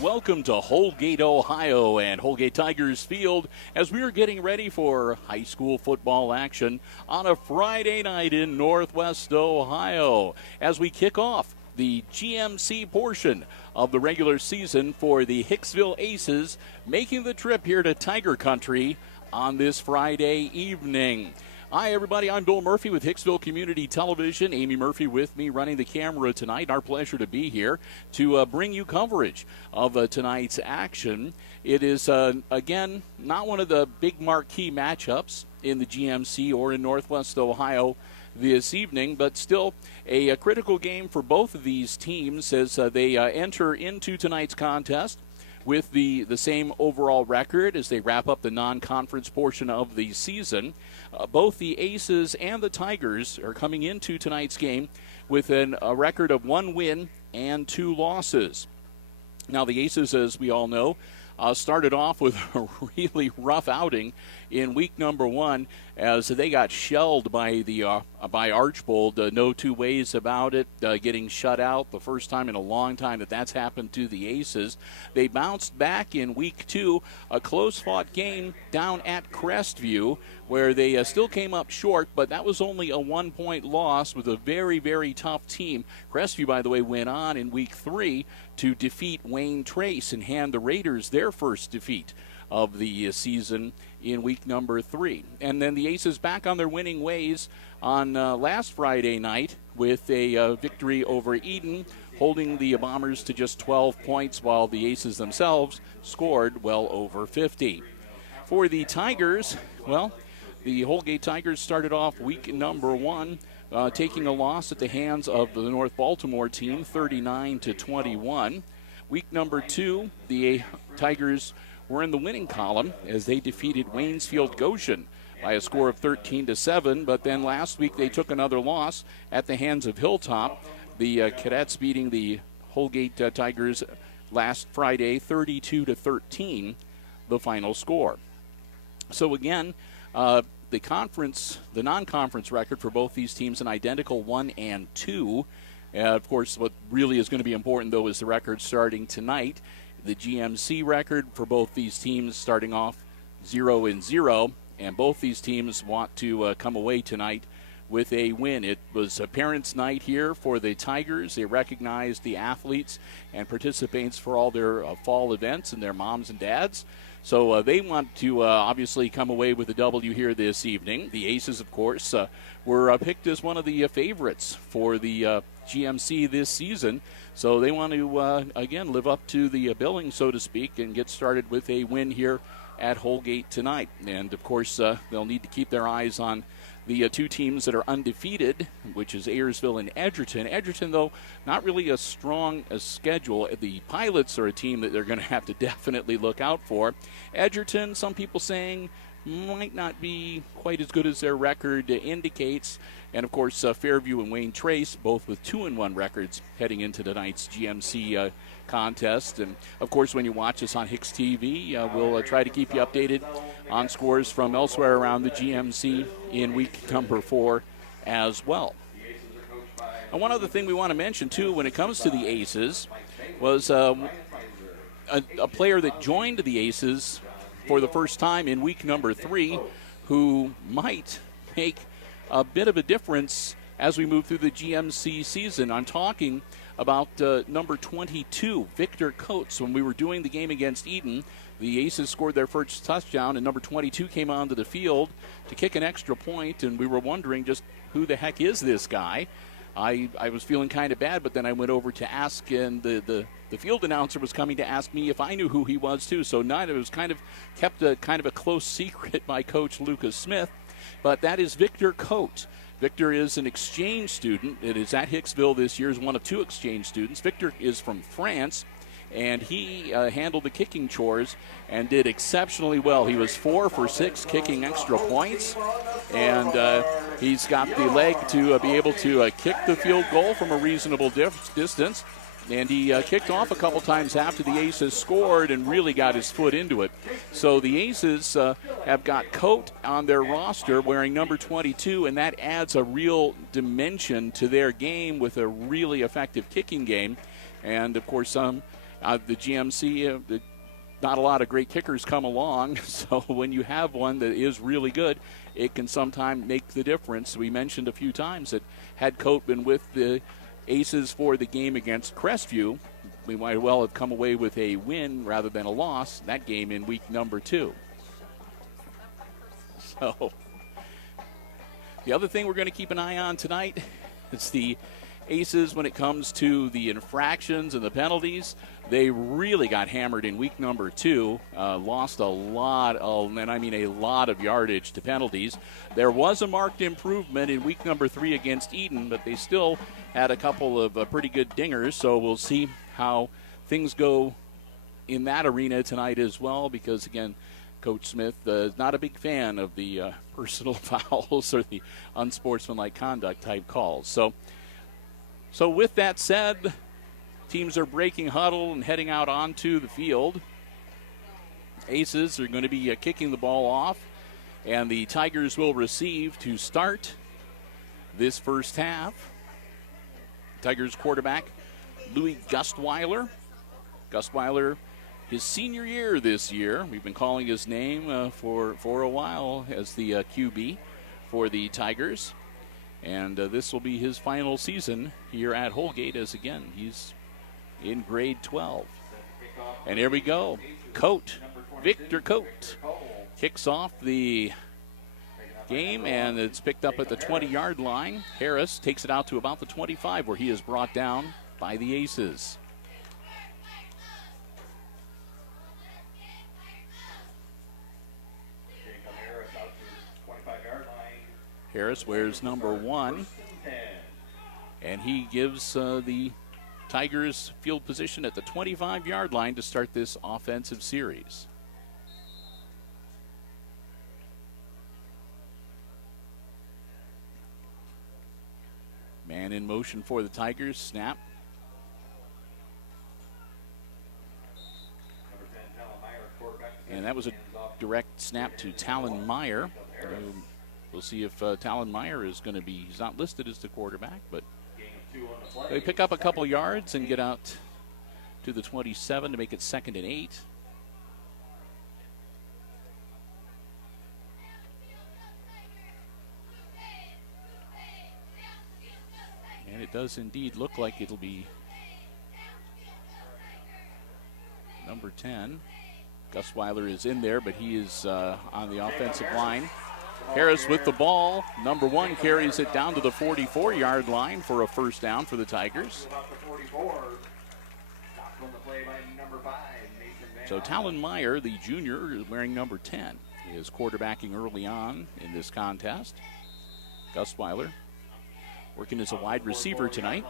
Welcome to Holgate, Ohio, and Holgate Tigers Field as we are getting ready for high school football action on a Friday night in Northwest Ohio as we kick off the GMC portion of the regular season for the Hicksville Aces, making the trip here to Tiger Country on this Friday evening. Hi, everybody. I'm Bill Murphy with Hicksville Community Television. Amy Murphy with me running the camera tonight. Our pleasure to be here to bring you coverage of tonight's action. It is, again, not one of the big marquee matchups in the GMC or in Northwest Ohio this evening, but still a critical game for both of these teams as they enter into tonight's contest with the same overall record as they wrap up the non-conference portion of the season. Both the Aces and the Tigers are coming into tonight's game with a record of 1 win and 2 losses. Now, the Aces, as we all know, started off with a really rough outing in week number 1 as they got shelled by by Archbold. No two ways about it, getting shut out the first time in a long time that's happened to the Aces. They bounced back in week 2, a close-fought game down at Crestview where they still came up short, but that was only a 1-point loss with a very, very tough team. Crestview, by the way, went on in week 3 to defeat Wayne Trace and hand the Raiders their first defeat of the season in week number 3. And then the Aces back on their winning ways on last Friday night with a victory over Eden, holding the Bombers to just 12 points while the Aces themselves scored well over 50. For the Tigers, well, the Holgate Tigers started off week number 1 taking a loss at the hands of the North Baltimore team, 39-21. Week number 2, the Tigers were in the winning column as they defeated Waynesfield Goshen by a score of 13-7. But then last week they took another loss at the hands of Hilltop. The Cadets beating the Holgate Tigers last Friday, 32-13, the final score. So again, the non-conference record for both these teams, an identical 1 and 2. Of course, what really is going to be important, though, is the record starting tonight. The GMC record for both these teams starting off 0-0, and both these teams want to come away tonight with a win. It was a parents' night here for the Tigers. They recognized the athletes and participants for all their fall events and their moms and dads. So they want to obviously come away with a W here this evening. The Aces, of course, were picked as one of the favorites for the GMC this season. So they want to, again, live up to the billing, so to speak, and get started with a win here at Holgate tonight. And, of course, they'll need to keep their eyes on the 2 teams that are undefeated, which is Ayersville and Edgerton. Edgerton, though, not really a strong schedule. The Pilots are a team that they're going to have to definitely look out for. Edgerton, some people saying, might not be quite as good as their record indicates. And, of course, Fairview and Wayne Trace, both with 2-1 records heading into tonight's GMC contest. And, of course, when you watch us on HIX-TV, we'll try to keep you updated on scores from elsewhere around the GMC in week number 4 as well. And one other thing we want to mention, too, when it comes to the Aces was a player that joined the Aces for the first time in week number 3 who might make a bit of a difference as we move through the GMC season. I'm talking about number 22, Victor Coates. When we were doing the game against Eden, the Aces scored their first touchdown, and number 22 came onto the field to kick an extra point, and we were wondering just who the heck is this guy. I was feeling kind of bad, but then I went over to ask, and the field announcer was coming to ask me if I knew who he was too. So it was kind of kept a close secret by Coach Lucas Smith. But that is Victor Coate. Victor is an exchange student. It is at Hicksville this year. Is one of 2 exchange students. Victor is from France, and he handled the kicking chores and did exceptionally well. He was 4 for 6 kicking extra points, and he's got the leg to be able to kick the field goal from a reasonable distance. And he kicked off a couple times after the Aces scored and really got his foot into it. So the Aces have got Coate on their roster wearing number 22, and that adds a real dimension to their game with a really effective kicking game. And, of course, the GMC, not a lot of great kickers come along. So when you have one that is really good, it can sometimes make the difference. We mentioned a few times that had Coate been with the Aces for the game against Crestview, we might well have come away with a win rather than a loss that game in week number 2. So the other thing we're going to keep an eye on tonight is the Aces when it comes to the infractions and the penalties. They really got hammered in week number 2, lost a lot of yardage to penalties. There was a marked improvement in week number 3 against Eden, but they still had a couple of pretty good dingers, so we'll see how things go in that arena tonight as well, because, again, Coach Smith is not a big fan of the personal fouls or the unsportsmanlike conduct type calls. So with that said, teams are breaking huddle and heading out onto the field. Aces are going to be kicking the ball off, and the Tigers will receive to start this first half. Tigers quarterback Louis Gustweiler. Gustweiler, his senior year this year. We've been calling his name for a while as the QB for the Tigers. And this will be his final season here at Holgate, as again, he's in grade 12. And here we go. Coate, Victor Coate, kicks off the game, and it's picked up at the 20-yard line. Harris takes it out to about the 25, where he is brought down by the Aces. Harris wears number 1, and he gives the Tigers field position at the 25-yard line to start this offensive series. Man in motion for the Tigers. Snap. And that was a direct snap to Talon Meyer. We'll see if Talon Meyer is going to be, he's not listed as the quarterback, but they pick up a couple yards and get out to the 27 to make it 2nd and 8. And it does indeed look like it'll be number 10. Gustweiler is in there, but he is on the offensive line. Harris with the ball. Number 1 carries it down to the 44-yard line for a first down for the Tigers. So Talon Meyer, the junior, is wearing number 10. He is quarterbacking early on in this contest. Gustweiler working as a wide receiver tonight.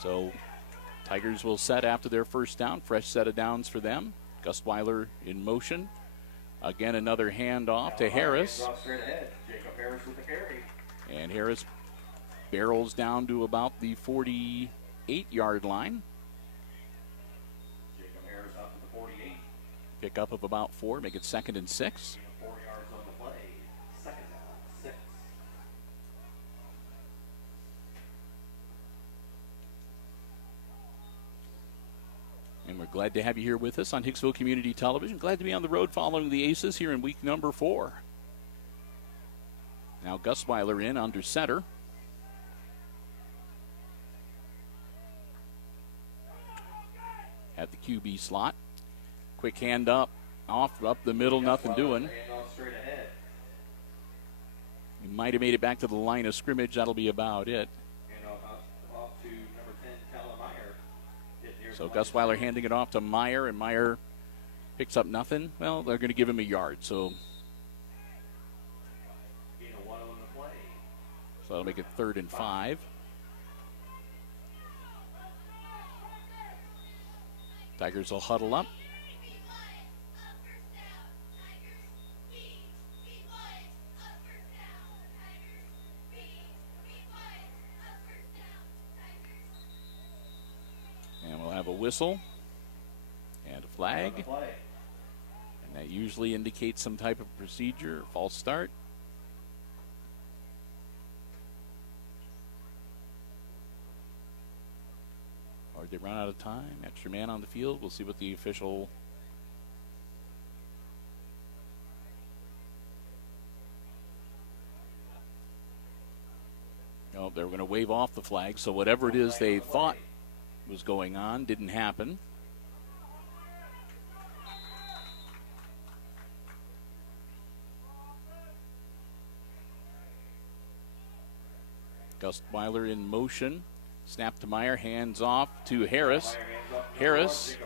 So Tigers will set after their first down. Fresh set of downs for them. Gustweiler in motion. Again, another handoff to Harris. And Harris barrels down to about the 48-yard line. Pick up of about 4, make it 2nd and 6. And we're glad to have you here with us on Hicksville Community Television. Glad to be on the road following the Aces here in week number 4. Now Gustweiler in under center. At the QB slot. Quick hand up the middle, nothing doing. He might have made it back to the line of scrimmage. That'll be about it. So Gustweiler handing it off to Meyer, and Meyer picks up nothing. Well, they're going to give him a yard. So So that'll make it 3rd and 5. Tigers will huddle up. And we'll have a whistle and a flag. And that usually indicates some type of procedure, false start. Or they run out of time. Extra man on the field. We'll see what the official. Oh, they were going to wave off the flag. So whatever it is they thought was going on didn't happen. Gustweiler in motion. Snap to Meyer, hands off to Harris. Harris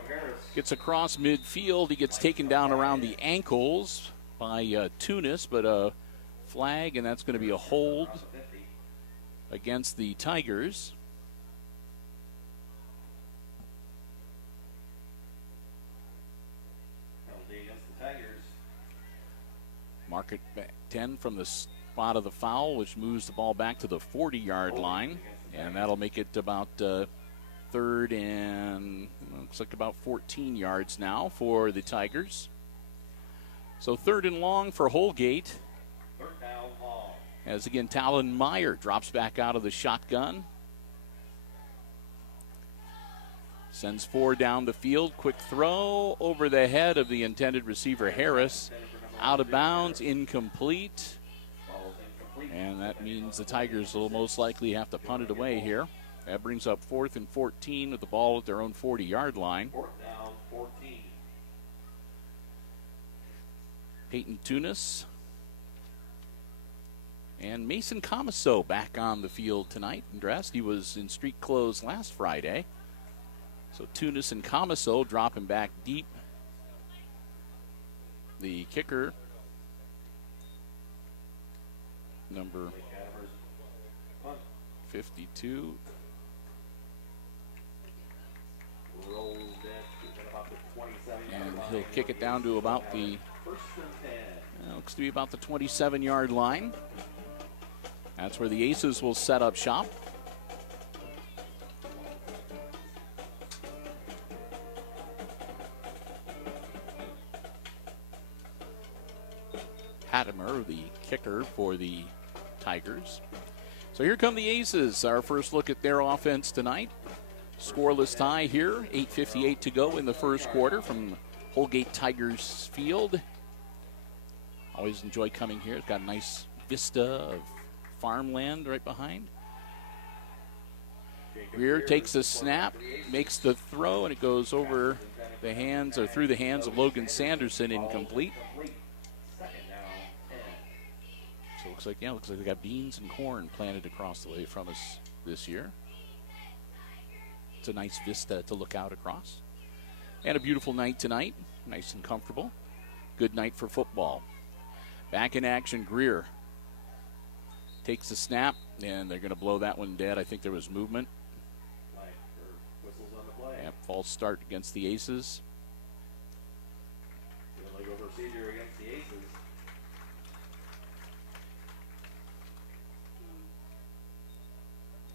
gets across midfield. He gets taken down around the ankles by Tunis, but a flag, and that's going to be a hold against the Tigers. Mark it back 10 from the spot of the foul, which moves the ball back to the 40-yard line. And that'll make it about 3rd and looks like about 14 yards now for the Tigers. So 3rd and long for Holgate. 3rd down long. As again, Talon Meyer drops back out of the shotgun. Sends 4 down the field. Quick throw over the head of the intended receiver, Harris. Out of bounds, incomplete. And that means the Tigers will most likely have to punt it away here. That brings up 4th and 14 with the ball at their own 40-yard line. 4th down, 14. Peyton Tunis and Mason Comiso back on the field tonight and dressed. He was in street clothes last Friday. So Tunis and Comiso dropping back deep. The kicker, number 52. And he'll kick it down to about the, looks to be about the 27-yard line. That's where the Aces will set up shop. Hattemer, the kicker for the Tigers. So here come the Aces. Our first look at their offense tonight. Scoreless tie here. 8:58 to go in the first quarter from Holgate Tigers Field. Always enjoy coming here. It's got a nice vista of farmland right behind. Greer takes a snap, makes the throw, and it goes over the hands or through the hands of Logan Sanderson, incomplete. So it looks like they got beans and corn planted across the way from us this year. It's a nice vista to look out across. And a beautiful night tonight, nice and comfortable. Good night for football. Back in action, Greer takes a snap, and they're going to blow that one dead. I think there was movement. Yep, false start against the Aces. Illegal procedure against the Aces.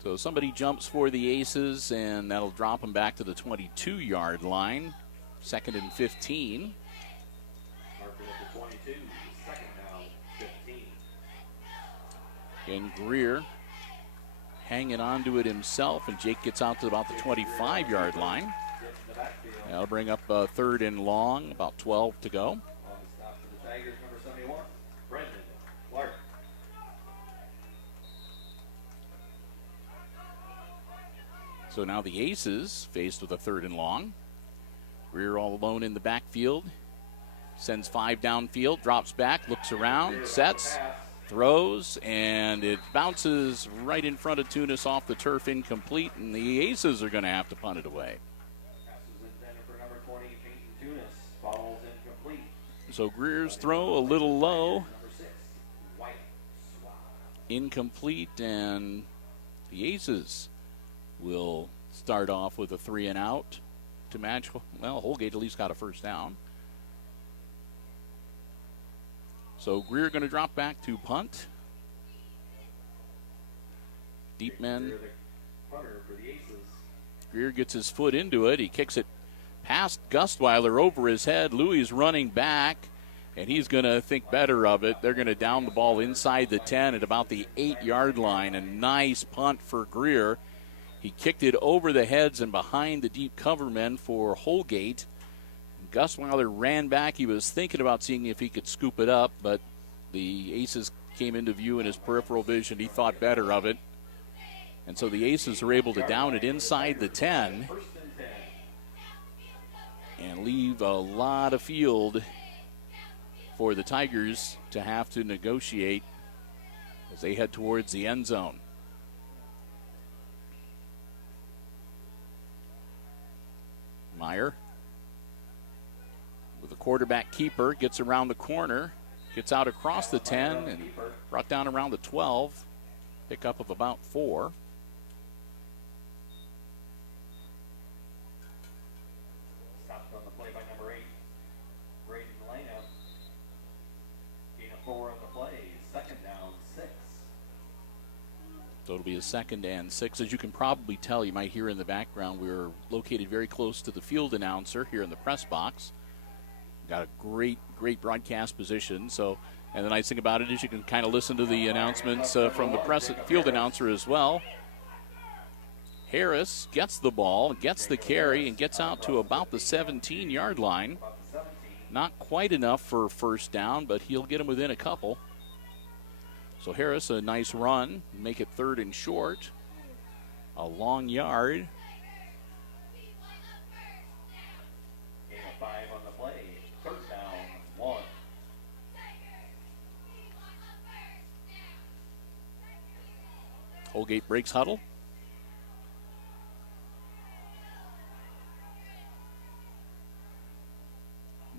So somebody jumps for the Aces, and that'll drop them back to the 22-yard line. 2nd and 15. Marking at the 22, 2nd down, 15. And Greer hanging on to it himself, and Jake gets out to about the 25-yard line. That'll bring up 3rd and long, about 12 to go. On the stop for the Tigers, number 71, Brendan Clark. So now the Aces faced with a 3rd and long. Greer all alone in the backfield. Sends 5 downfield, drops back, looks around, sets, throws, and it bounces right in front of Tunis off the turf, incomplete, and the Aces are going to have to punt it away. Pass was intended for number 20, Peyton Tunis. Falls incomplete. So Greer's throw a little low. Number 6, White. incomplete, and the Aces will start off with a 3-and-out to match. Well, Holgate at least got a first down. So Greer going to drop back to punt. Deep men. Greer gets his foot into it. He kicks it past Gustweiler over his head. Louis is running back, and he's going to think better of it. They're going to down the ball inside the 10 at about the 8-yard line. A nice punt for Greer. He kicked it over the heads and behind the deep cover men for Holgate. Gustweiler ran back. He was thinking about seeing if he could scoop it up, but the Aces came into view in his peripheral vision. He thought better of it. And so the Aces are able to down it inside the 10 and leave a lot of field for the Tigers to have to negotiate as they head towards the end zone. Meyer with a quarterback keeper, gets around the corner, gets out across the 10 and brought down around the 12. Pickup of about 4. Stopped on the play by number 8. Braden Lena. Gain of 4 on the play. 2nd down, 6. So it'll be a 2nd and 6. As you can probably tell, you might hear in the background, we're located very close to the field announcer here in the press box. Got a great broadcast position. So, and the nice thing about it is you can kind of listen to the announcements from the field announcer as well. Harris gets the ball, gets the carry, and gets out to about the 17-yard line. Not quite enough for a first down, but he'll get him within a couple. So Harris, a nice run, make it 3rd and short. A long yard. Gain of 5 on the play. 3rd down, 1. Holgate breaks huddle.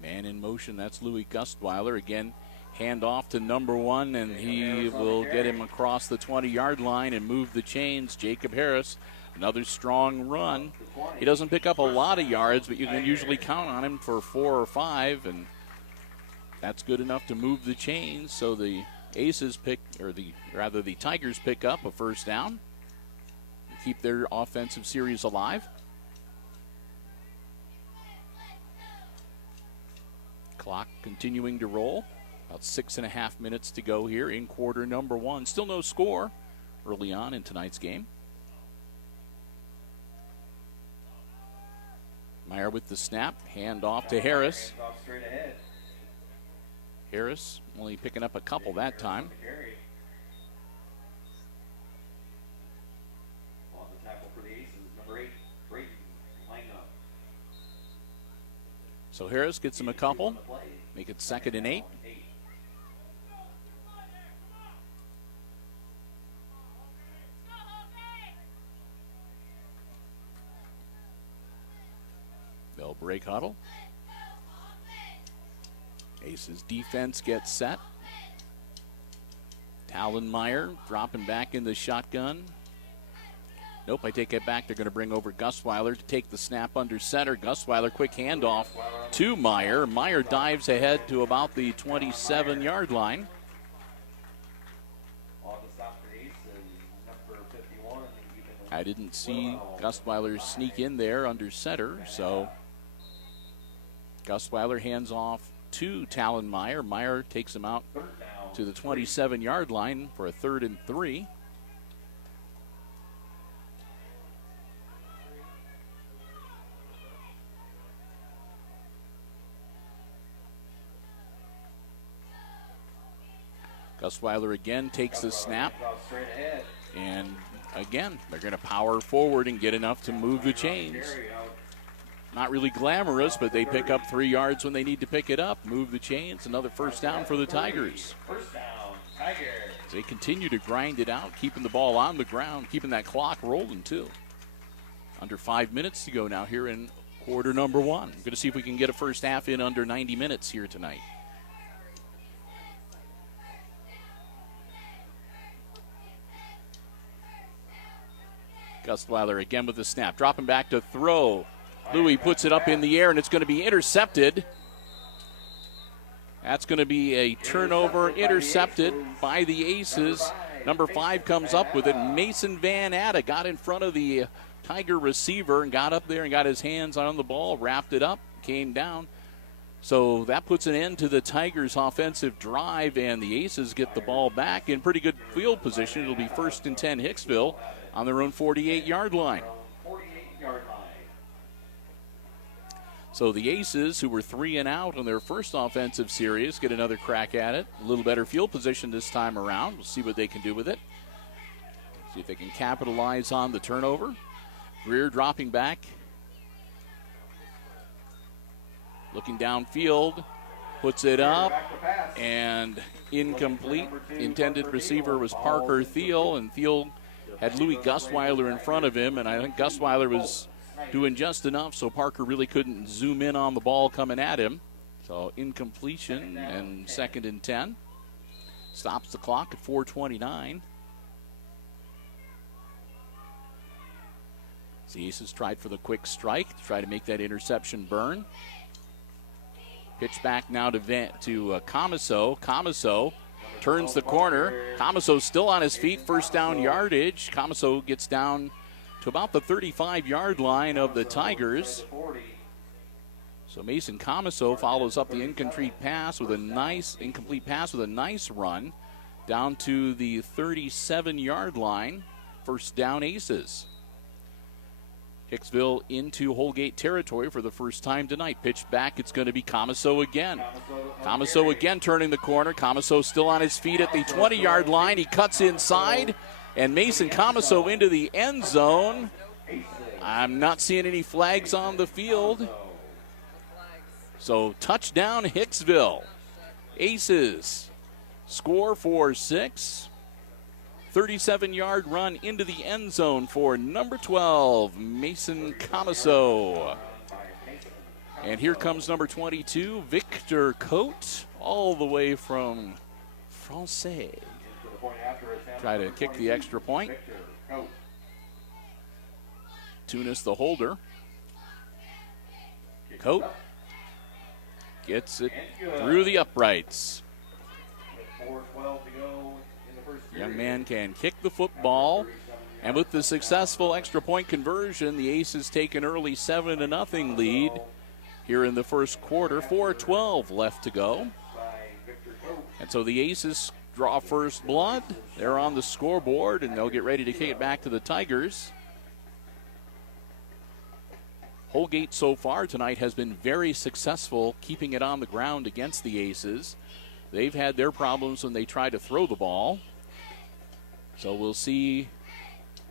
Man in motion, that's Louis Gustweiler. Again, hand off to number 1, and he will get him across the 20-yard line and move the chains. Jacob Harris, another strong run. He doesn't pick up a lot of yards, but you can usually count on him for 4 or 5, and that's good enough to move the chains. So the Aces the Tigers pick up a first down, keep their offensive series alive. Clock continuing to roll. About 6.5 minutes to go here in quarter number 1. Still no score early on in tonight's game. Meyer with the snap. Hand off to Harris. Hands off straight ahead. Harris only picking up a couple that time. On the tackle for the Aces, number 8, Braden Lena. So Harris gets him a couple. Make it 2nd and 8. They'll break huddle. Aces defense gets set. Talonmeyer dropping back in the shotgun. Nope, I take it back. They're going to bring over Gustweiler to take the snap under center. Gustweiler, quick handoff to Meyer. Meyer dives ahead to about the 27-yard line. On the stop for the Aces, number 51. I didn't see Gustweiler sneak in there under center, so Gustweiler hands off to Talonmeyer. Meyer takes him out to the 27-yard line for a 3rd and 3. Gustweiler again takes the snap. And again, they're going to power forward and get enough to move the chains. Not really glamorous, but they pick up 3 yards when they need to pick it up. Move the chains. Another first down for the Tigers. First down, Tigers. They continue to grind it out, keeping the ball on the ground, keeping that clock rolling too. Under 5 minutes to go now here in quarter number 1. I'm going to see if we can get a first half in under 90 minutes here tonight. Gustweiler again with the snap. Dropping back to throw. Louis puts it up in the air, and it's going to be intercepted. That's going to be a turnover, intercepted by the Aces. Number 5 comes up with it. Mason Van Atta got in front of the Tiger receiver and got up there and got his hands on the ball, wrapped it up, came down. So that puts an end to the Tigers' offensive drive, and the Aces get the ball back in pretty good field position. It'll be 1st and 10 Hicksville on their own 48-yard line. So the Aces, who were 3 and out on their first offensive series, get another crack at it. A little better field position this time around. We'll see what they can do with it. See if they can capitalize on the turnover. Greer dropping back. Looking downfield, puts it up, and incomplete. Intended receiver was Parker Thiel, and Thiel had Louis Gustweiler in front of him, and I think Gustweiler was doing just enough, so Parker really couldn't zoom in on the ball coming at him. So incompletion and 2nd and 10. Stops the clock at 4:29. The Aces tried for the quick strike to try to make that interception burn. Pitch back now to Comiso. Comiso turns the corner. Comiso still on his feet, 1st down yardage. Comiso gets down to about the 35-yard line of the Tigers. So Mason Comiso follows up the incomplete pass with a nice run down to the 37-yard line. 1st down Aces. Hicksville into Holgate territory for the first time tonight. Pitch back, it's going to be Comiso again. Comiso again turning the corner. Comiso still on his feet at the 20-yard line. He cuts inside, and Mason Comiso into the end zone. I'm not seeing any flags on the field. So touchdown Hicksville. Aces score for 6. 37-yard run into the end zone for number 12, Mason Comiso. And here comes number 22, Victor Cote, all the way from Francais. Try to kick the extra point. Tunis the holder. Cote gets it through the uprights. Young man can kick the football, and with the successful extra point conversion, the Aces take an early 7-0 lead here in the first quarter. 4:12 left to go. And so the Aces draw first blood. They're on the scoreboard, and they'll get ready to kick it back to the Tigers. Holgate so far tonight has been very successful keeping it on the ground against the Aces. They've had their problems when they try to throw the ball. So we'll see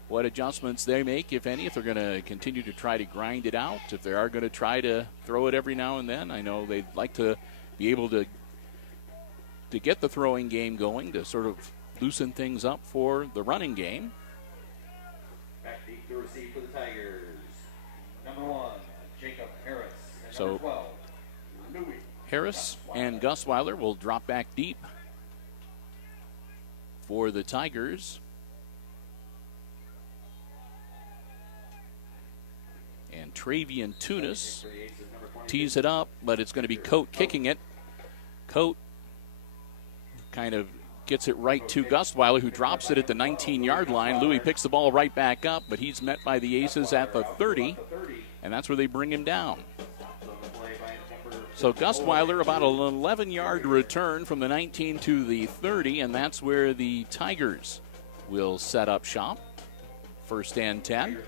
what adjustments they make, if any, if they're going to continue to try to grind it out, if they are going to try to throw it every now and then. I know they'd like to be able to get the throwing game going, to sort of loosen things up for the running game. Back deep to receive for the Tigers. Number 1, Jacob Harris. And So number 12, Louis Harris and Gustweiler will drop back deep for the Tigers. And Travian Tunis tees it up, but it's going to be Cote kicking it. Cote kind of gets it right to Gustweiler, who drops it at the 19-yard line. Louis picks the ball right back up, but he's met by the Aces at the 30, and that's where they bring him down. So Gustweiler about an 11-yard return from the 19 to the 30, and that's where the Tigers will set up shop. 1st and 10.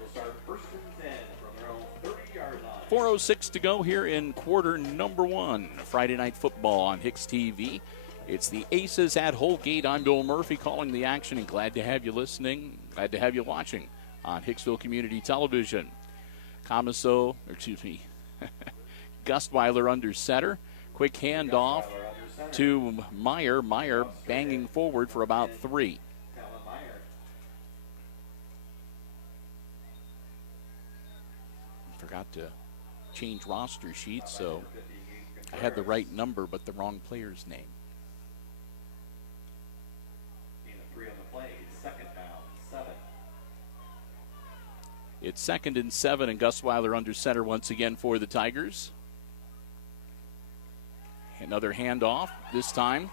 4:06 to go here in quarter number 1. Friday Night Football on HIX-TV. It's the Aces at Holgate. I'm Bill Murphy calling the action, and glad to have you listening, glad to have you watching on Hicksville Community Television. Gustweiler under center. Quick handoff to Meyer. Meyer banging forward for about 3. Forgot to change roster sheets, so I had the right number but the wrong player's name. 3 on the play, 2nd down, 7. It's 2nd and 7, and Gustweiler under center once again for the Tigers. Another handoff, this time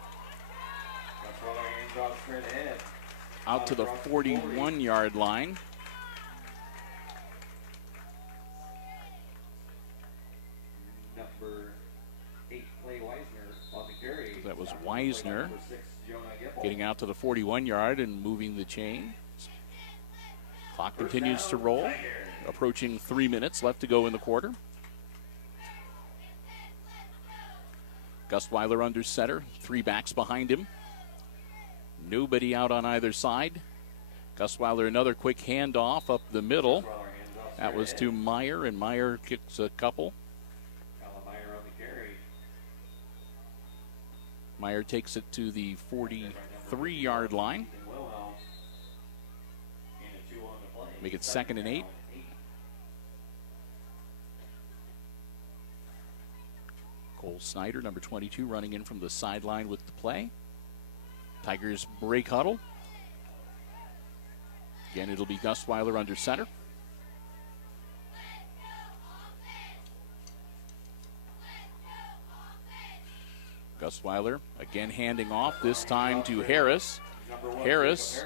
Gustweiler hands off straight ahead. out to the 41-yard line. Number 8, Clay Weisner on the carry. That was Weisner getting out to the 41-yard and moving the chain. Clock continues to roll. Approaching 3 minutes left to go in the quarter. Gustweiler under center, 3 backs behind him. Nobody out on either side. Gustweiler another quick handoff up the middle. That was to Meyer, and Meyer kicks a couple. Meyer on the carry. Meyer takes it to the 43-yard line. Make it 2nd and 8. Cole Snyder, number 22, running in from the sideline with the play. Tigers break huddle. Again, it'll be Gustweiler under center. Gustweiler again handing off, this time to Harris. Harris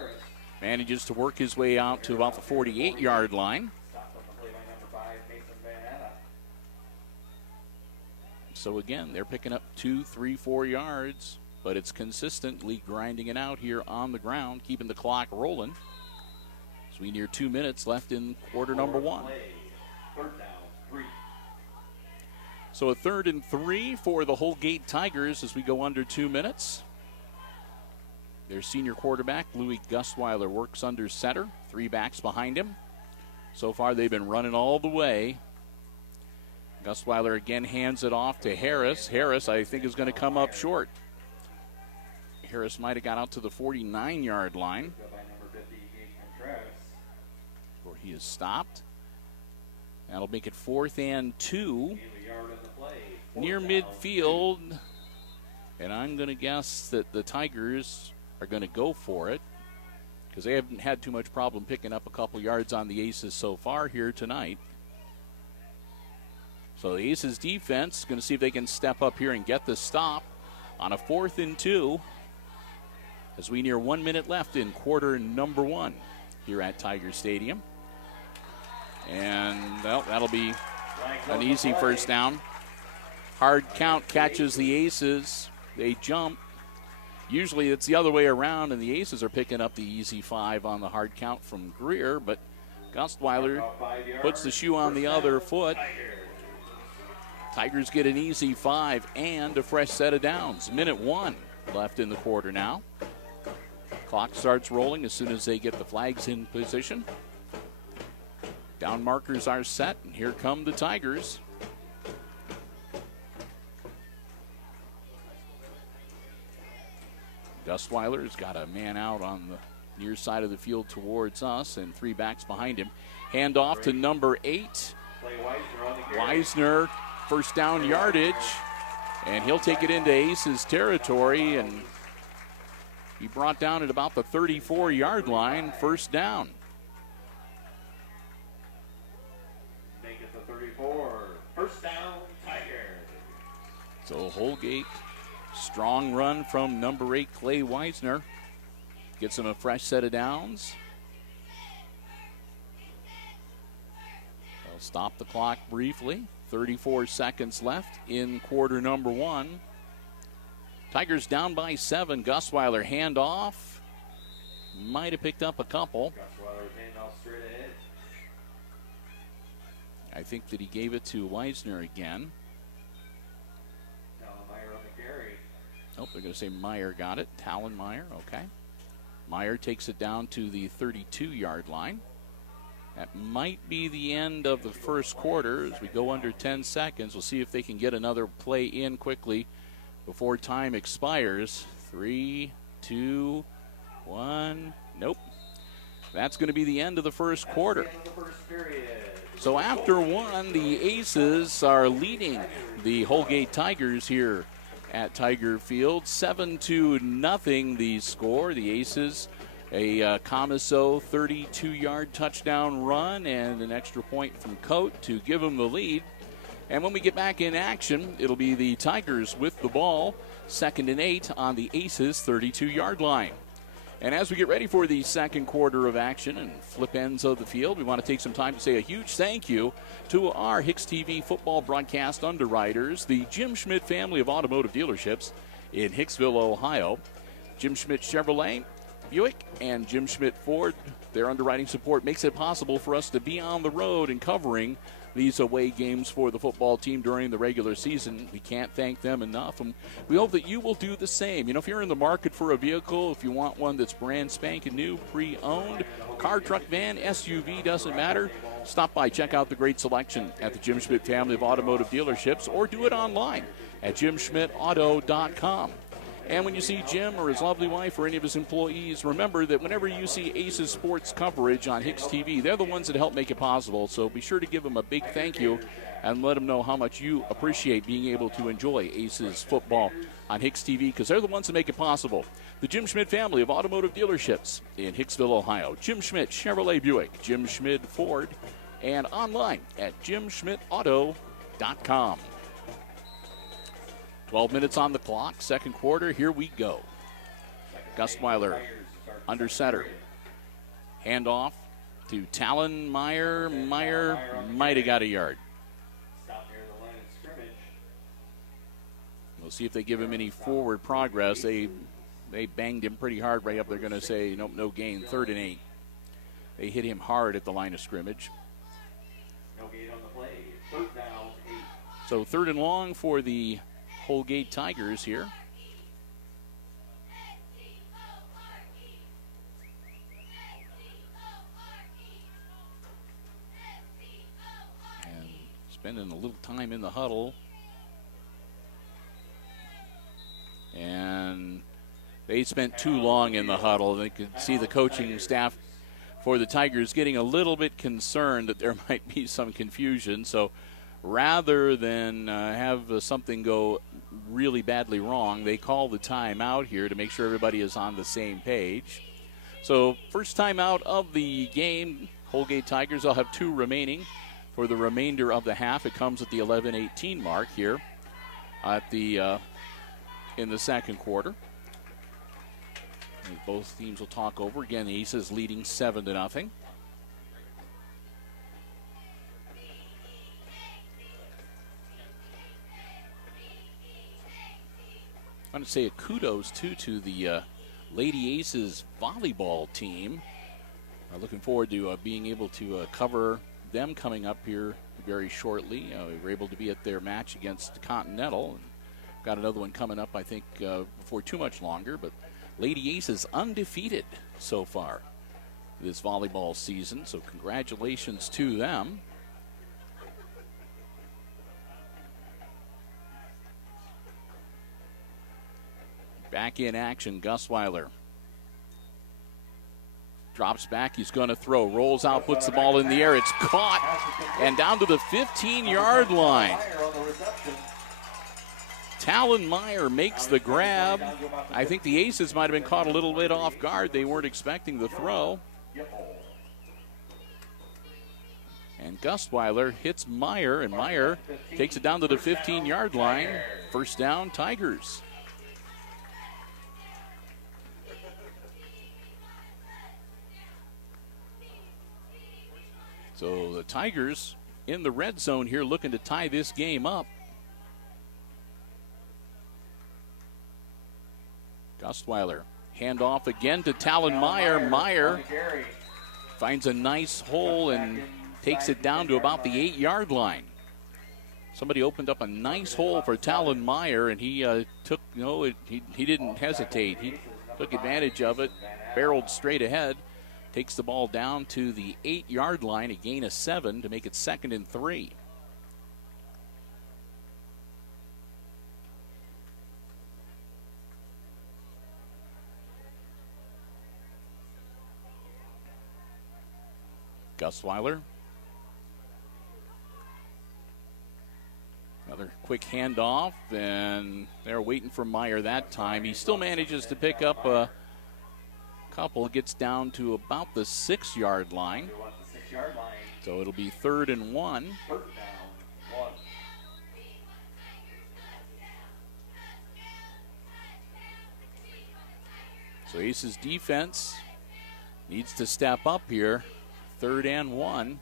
manages to work his way out to about the 48-yard line. So again, they're picking up 2, 3, 4 yards, but it's consistently grinding it out here on the ground, keeping the clock rolling. As we near 2 minutes left in quarter number 1. So a 3rd and 3 for the Holgate Tigers as we go under 2 minutes. Their senior quarterback, Louis Gustweiler, works under center, 3 backs behind him. So far they've been running all the way. Gustweiler again hands it off to Harris. Harris, I think, is going to come up short. Harris might have got out to the 49-yard line, where he is stopped. That'll make it 4th and 2 near midfield. And I'm going to guess that the Tigers are going to go for it because they haven't had too much problem picking up a couple yards on the Aces so far here tonight. So the Aces defense is going to see if they can step up here and get the stop on a 4th and 2 as we near 1 minute left in quarter number 1 here at Tiger Stadium. And well, that'll be an easy first down. Hard count catches the Aces. They jump. Usually it's the other way around, and the Aces are picking up the easy 5 on the hard count from Greer, but Gustweiler puts the shoe on the other foot. Tigers get an easy 5 and a fresh set of downs. Minute 1 left in the quarter now. Clock starts rolling as soon as they get the flags in position. Down markers are set, and here come the Tigers. Gustweiler's got a man out on the near side of the field towards us, and 3 backs behind him. Hand off to number 8. Weisner, first down yardage, and he'll take it into Ace's territory, and he brought down at about the 34-yard line, first down. Make it the 34. First down, Tigers. So Holgate, strong run from number 8, Clay Weisner. Gets him a fresh set of downs. They'll stop the clock briefly. 34 seconds left in quarter number 1. Tigers down by 7. Gustweiler handoff. Might have picked up a couple. Gustweiler's handoff straight ahead. I think that he gave it to Weisner again. Meyer on the carry. Oh, they're going to say Meyer got it. Talon Meyer, okay. Meyer takes it down to the 32-yard line. That might be the end of the first quarter as we go under 10 seconds. We'll see if they can get another play in quickly before time expires. 3, 2, 1. Nope. That's going to be the end of the first quarter. So after 1, the Aces are leading the Holgate Tigers here at Tiger Field. 7-0 the score. The Aces A Comiso 32-yard touchdown run and an extra point from Coate to give them the lead. And when we get back in action, it'll be the Tigers with the ball, 2nd and 8 on the Aces 32-yard line. And as we get ready for the second quarter of action and flip ends of the field, we want to take some time to say a huge thank you to our HIX-TV football broadcast underwriters, the Jim Schmidt family of automotive dealerships in Hicksville, Ohio. Jim Schmidt Chevrolet, Buick, and Jim Schmidt Ford. Their underwriting support makes it possible for us to be on the road and covering these away games for the football team during the regular season. We can't thank them enough, and we hope that you will do the same. You know, if you're in the market for a vehicle, if you want one that's brand spanking new, pre-owned, car, truck, van, SUV, doesn't matter, stop by, check out the great selection at the Jim Schmidt family of automotive dealerships, or do it online at jimschmidtauto.com. And when you see Jim or his lovely wife or any of his employees, remember that whenever you see Aces sports coverage on HIX-TV, they're the ones that help make it possible. So be sure to give them a big thank you and let them know how much you appreciate being able to enjoy Aces football on HIX-TV, because they're the ones that make it possible. The Jim Schmidt family of automotive dealerships in Hicksville, Ohio. Jim Schmidt Chevrolet Buick, Jim Schmidt Ford, and online at jimschmidtauto.com. 12 minutes on the clock, second quarter, here we go. Gustweiler under center. Handoff to Talon Meyer. Meyer might have got a yard. We'll see if they give him any forward progress. They banged him pretty hard right up. They're going to say, nope, no gain, 3rd and 8. They hit him hard at the line of scrimmage. No gain on the play. 3rd down, 8. So 3rd and long for the Holgate Tigers here. And spending a little time in the huddle. And they spent too long in the huddle. They could see the coaching staff for the Tigers getting a little bit concerned that there might be some confusion. So rather than have something go really badly wrong, they call the timeout here to make sure everybody is on the same page. So first timeout of the game, Holgate Tigers. They'll have 2 remaining for the remainder of the half. It comes at the 11:18 mark here at the in the second quarter. And both teams will talk over. Again, the Aces leading 7-0. I want to say a kudos, too, to the Lady Aces volleyball team. Looking forward to being able to cover them coming up here very shortly. We were able to be at their match against Continental. And got another one coming up, I think, before too much longer. But Lady Aces undefeated so far this volleyball season, so congratulations to them. Back in action, Gustweiler. Drops back, he's going to throw, rolls out, puts the ball in the air. It's caught and down to the 15-yard line. Talon Meyer makes the grab. I think the Aces might have been caught a little bit off guard. They weren't expecting the throw. And Gustweiler hits Meyer, and Meyer takes it down to the 15-yard line. First down, Tigers. So the Tigers in the red zone here looking to tie this game up. Gustweiler, handoff again to Talon Meyer. Meyer finds a nice hole and takes it down to about the 8-yard line. Somebody opened up a nice hole for Talon Meyer, and he he didn't hesitate. He took advantage of it, barreled straight ahead. Takes the ball down to the 8-yard line, a gain of 7 to make it 2nd and 3. Gustweiler. Another quick handoff, and they're waiting for Meyer that time. He still manages to pick up couple. Gets down to about the 6-yard line. They want the 6-yard line. So it'll be 3rd and 1. 3rd down, 1. So Aces defense needs to step up here. 3rd and 1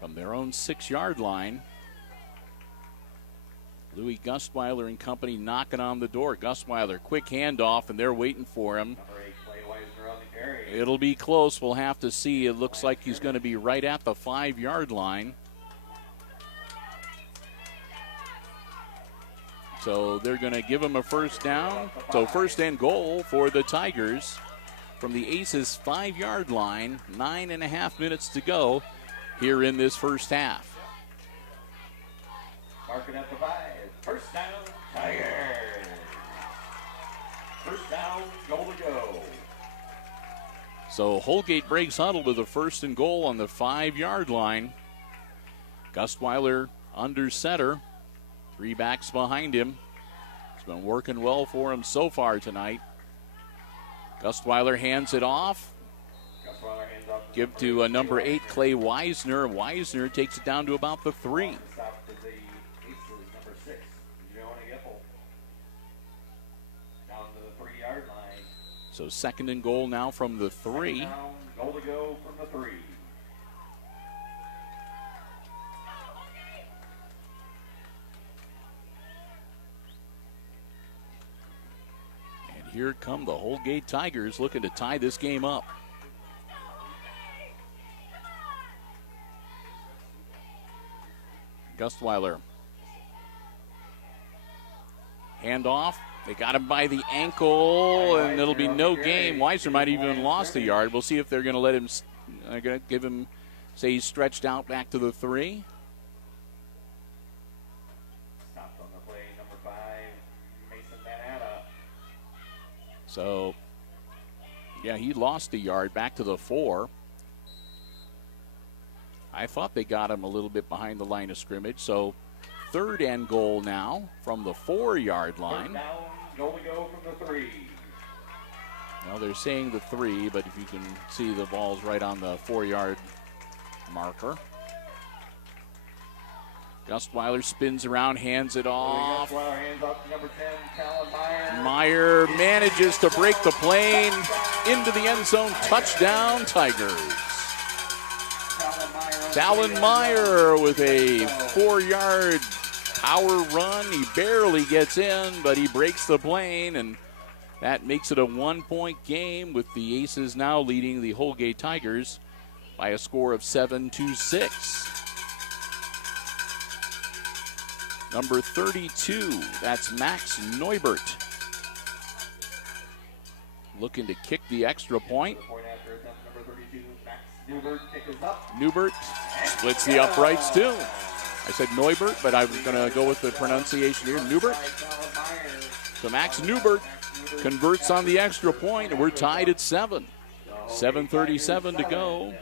from their own 6-yard line. Louis Gustweiler and company knocking on the door. Gustweiler, quick handoff, and they're waiting for him. Number 8, Clay Weisner on the carry. It'll be close. We'll have to see. It looks like he's going to be right at the 5-yard line. So they're going to give him a 1st down. So 1st and goal for the Tigers from the Aces 5-yard line. 9.5 minutes to go here in this first half. Marking at the 5. 1st down, Tigers. 1st down, goal to go. So Holgate breaks huddle with a 1st and goal on the 5-yard line. Gustweiler under center. 3 backs behind him. It's been working well for him so far tonight. Gustweiler hands it off. Gustweiler hands off Give to number 8, Clay Weisner. Weisner takes it down to about the 3. Stop to the Aces, number 6, Johnny Epple. Down to the 3-yard line. So 2nd and goal now from the 3. Down, goal to go from the 3. And here come the Holgate Tigers looking to tie this game up. Gustweiler. Handoff. They got him by the ankle, and it'll be no game. Weisner might even lost a yard. We'll see if they're going to let him, going to give him, say he's stretched out back to the 3. Stopped on the play, number 5, Mason Manata. So, yeah, he lost a yard back to the 4. I thought they got him a little bit behind the line of scrimmage. So 3rd and goal now from the 4-yard line. 3rd down, goal to go from the 3. Well, they're saying the 3, but if you can see, the ball's right on the 4-yard marker. Gustweiler spins around, hands it off. Gustweiler hands off to number 10, Talon Meyer. Meyer manages to break the plane into the end zone. Touchdown, Tigers. Talon Meyer with a 4-yard power run. He barely gets in, but he breaks the plane, and that makes it a 1-point game, with the Aces now leading the Holgate Tigers by a score of 7-6. Number 32, that's Max Neubert, looking to kick the extra point. Point after attempt, number 32, Max Neubert, kick is up. Neubert splits the uprights too. I said Neubert, but I'm going to go with the pronunciation here, Neubert. So Max Neubert converts on the extra point, and we're tied at 7. 7:37 to go.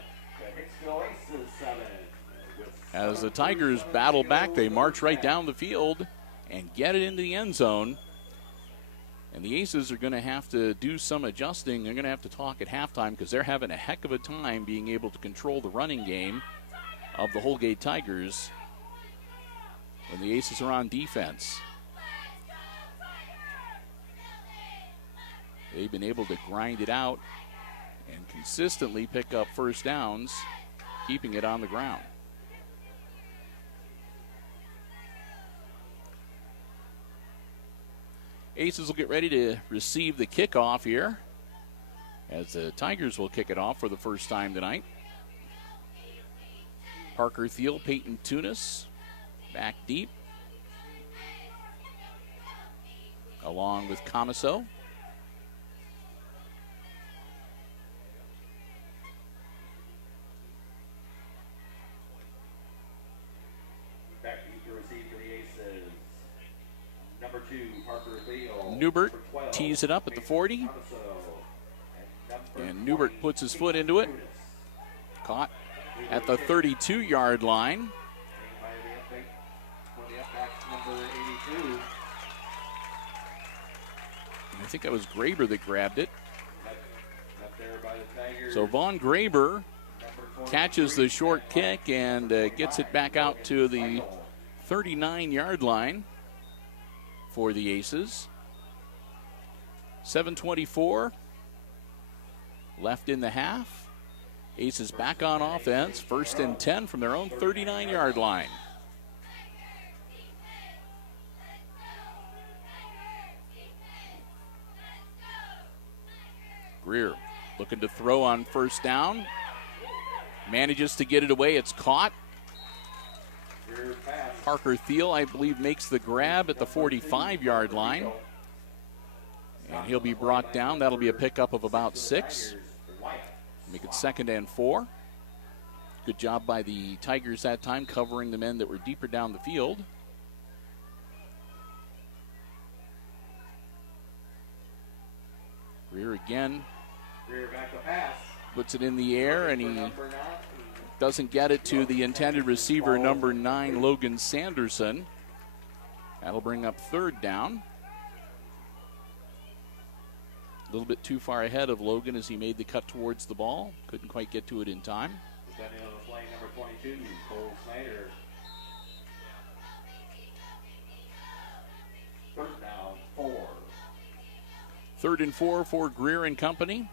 As the Tigers battle back, they march right down the field and get it into the end zone. And the Aces are going to have to do some adjusting. They're going to have to talk at halftime, because they're having a heck of a time being able to control the running game of the Holgate Tigers when the Aces are on defense. They've been able to grind it out and consistently pick up 1st downs, keeping it on the ground. Aces will get ready to receive the kickoff here, as the Tigers will kick it off for the first time tonight. Parker Thiel, Peyton Tunis back deep, along with Camiso. Back deep to receive for the Aces. Number 2, Parker Thiel. Neubert tees it up at the 40. And Neubert puts his foot into it. Caught at the 32-yard line. I think that was Graber that grabbed it. there by the Tigers. So Vaughn Graber catches the short kick and gets it back out to the 39-yard line for the Aces. 7:24 left in the half. Aces back on offense. 1st and 10 from their own 39-yard line. Greer looking to throw on 1st down. Manages to get it away. It's caught. Parker Thiel, I believe, makes the grab at the 45-yard line. And he'll be brought down. That'll be a pickup of about 6. Make it 2nd and 4. Good job by the Tigers that time, covering the men that were deeper down the field. Greer again. Puts it in the air, and he doesn't get it to the intended receiver, number 9, Logan Sanderson. That'll bring up 3rd down. A little bit too far ahead of Logan as he made the cut towards the ball. Couldn't quite get to it in time. Defending on the play, number 22, Cole Snyder. 3rd down, 4. 3rd and 4 for Greer and company.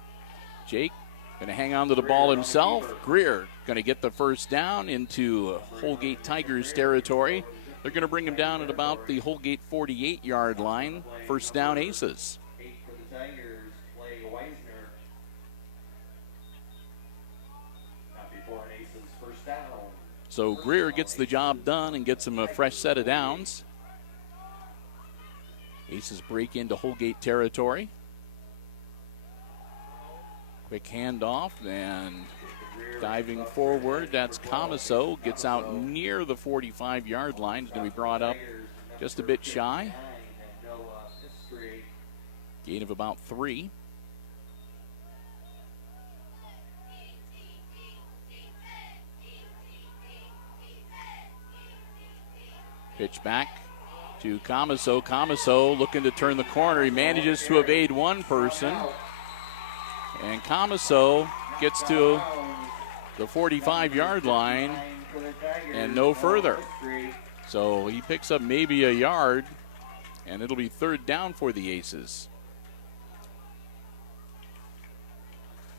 Jake going to hang on to the ball himself. Greer going to get the 1st down into Holgate Tigers territory. They're going to bring him down at about the Holgate 48-yard line. 1st down, Aces. 8 for the Tigers. So Greer gets the job done and gets him a fresh set of downs. Aces break into Holgate territory. Quick handoff and diving forward. That's Comiso. Gets out near the 45-yard line. He's going to be brought up just a bit shy. Gain of about 3. Pitch back to Comiso. Comiso looking to turn the corner. He manages to evade one person. And Comiso gets to the 45-yard line and no further. So he picks up maybe a yard, and it'll be 3rd down for the Aces.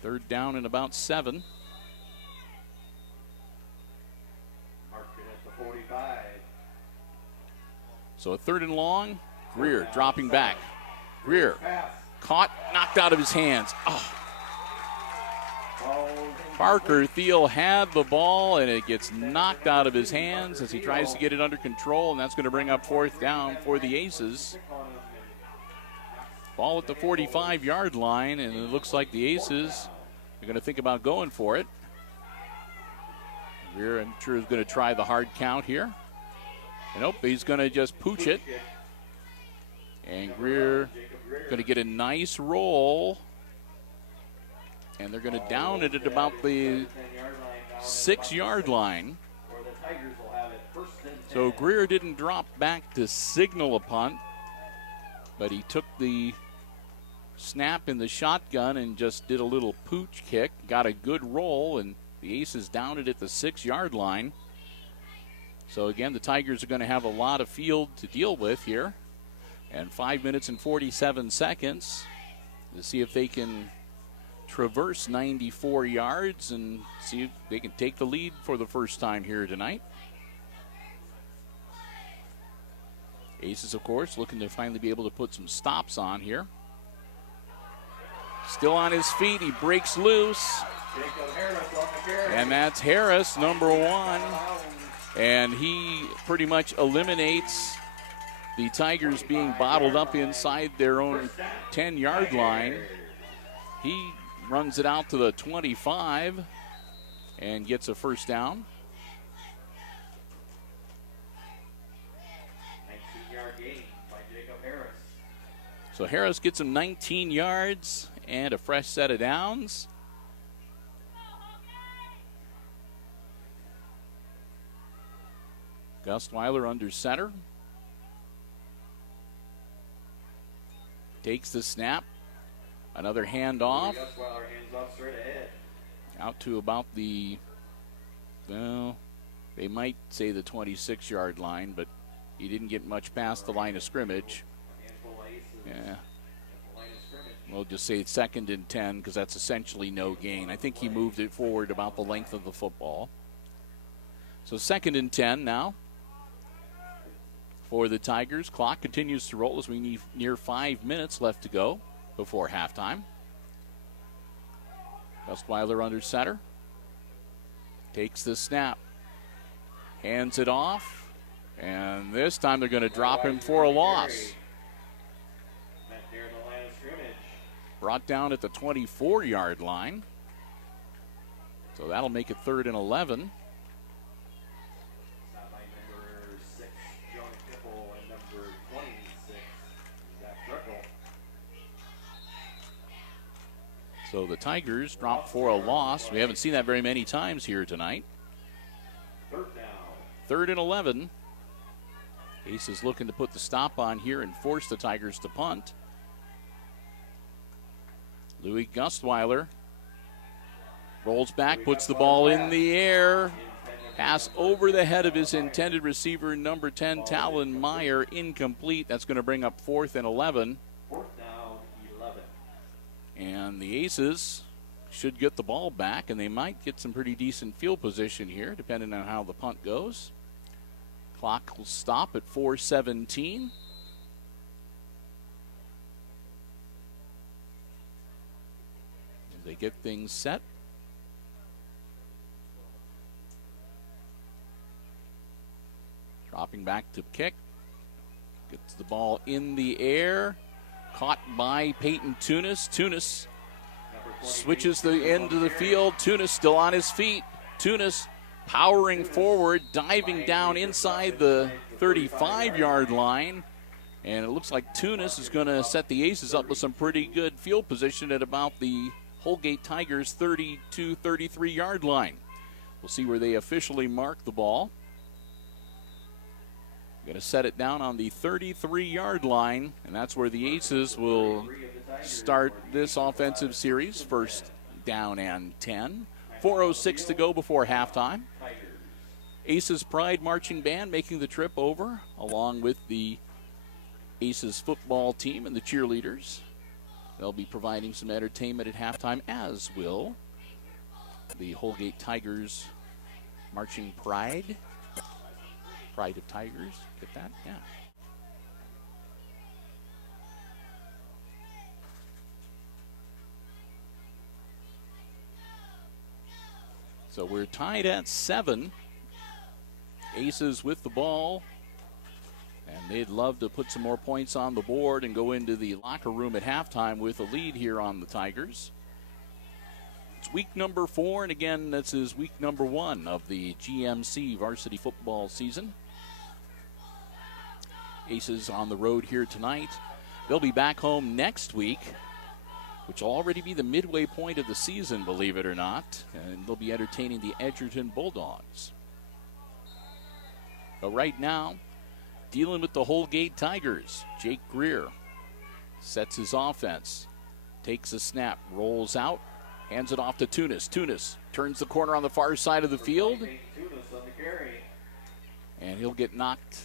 3rd down and about 7. Marked it at the 45. So a 3rd and long. Greer dropping back. Greer caught, knocked out of his hands. Oh. Parker Thiel had the ball, and it gets knocked out of his hands as he tries to get it under control, and that's going to bring up 4th down for the Aces. Ball at the 45-yard line, and it looks like the Aces are going to think about going for it. Greer, I'm sure, is going to try the hard count here. Nope, he's going to just pooch it. And Greer going to get a nice roll. And they're going to down it at about the 6-yard line. So Greer didn't drop back to signal a punt, but he took the snap in the shotgun and just did a little pooch kick. Got a good roll, and the Aces down it at the 6-yard line. So again, the Tigers are going to have a lot of field to deal with here. And 5 minutes and 47 seconds to see if they can traverse 94 yards and see if they can take the lead for the first time here tonight. Aces, of course, looking to finally be able to put some stops on here. Still on his feet, he breaks loose. And that's Harris, number 1. And he pretty much eliminates the Tigers being bottled up inside their own 10-yard line. He runs it out to the 25 and gets a 1st down. 19-yard gain by Jacob Harris. So Harris gets him 19 yards and a fresh set of downs. Gustweiler under center. Takes the snap. Another handoff. Gustweiler hands off straight ahead. Out to about the, well, they might say the 26-yard line, but he didn't get much past the line of scrimmage. Yeah. We'll just say it's 2nd and 10 because that's essentially no gain. I think he moved it forward about the length of the football. So 2nd and 10 now for the Tigers. Clock continues to roll as we need near 5 minutes left to go before halftime. Gustweiler under center. Takes the snap. Hands it off. And this time they're going to drop him for a loss. Brought down at the 24-yard line. So that'll make it 3rd and 11. So the Tigers drop for a loss. We haven't seen that very many times here tonight. 3rd and 11. Aces looking to put the stop on here and force the Tigers to punt. Louis Gustweiler rolls back, puts the ball in the air. Pass over the head of his intended receiver, number 10, Talon Meyer, incomplete. That's going to bring up 4th and 11. And the Aces should get the ball back, and they might get some pretty decent field position here, depending on how the punt goes. Clock will stop at 4:17. As they get things set. Dropping back to kick. Gets the ball in the air. Caught by Peyton Tunis. Tunis switches the end of the field. Tunis still on his feet. Tunis powering forward, diving down inside the 35-yard line. And it looks like Tunis is going to set the Aces up with some pretty good field position at about the Holgate Tigers' 32, 33-yard line. We'll see where they officially mark the ball. Going to set it down on the 33-yard line, and that's where the Aces will start this offensive series. 1st down and 10. 4:06 to go before halftime. Aces Pride Marching Band making the trip over, along with the Aces football team and the cheerleaders. They'll be providing some entertainment at halftime, as will the Holgate Tigers Marching Pride. Pride of Tigers. Get that? Yeah. So we're tied at 7. Aces with the ball. And they'd love to put some more points on the board and go into the locker room at halftime with a lead here on the Tigers. It's week number 4, and again, this is week number 1 of the GMC varsity football season. Aces on the road here tonight. They'll be back home next week, which will already be the midway point of the season, believe it or not. And they'll be entertaining the Edgerton Bulldogs. But right now, dealing with the Holgate Tigers, Jake Greer sets his offense, takes a snap, rolls out, hands it off to Tunis. Tunis turns the corner on the far side of the field, and he'll get knocked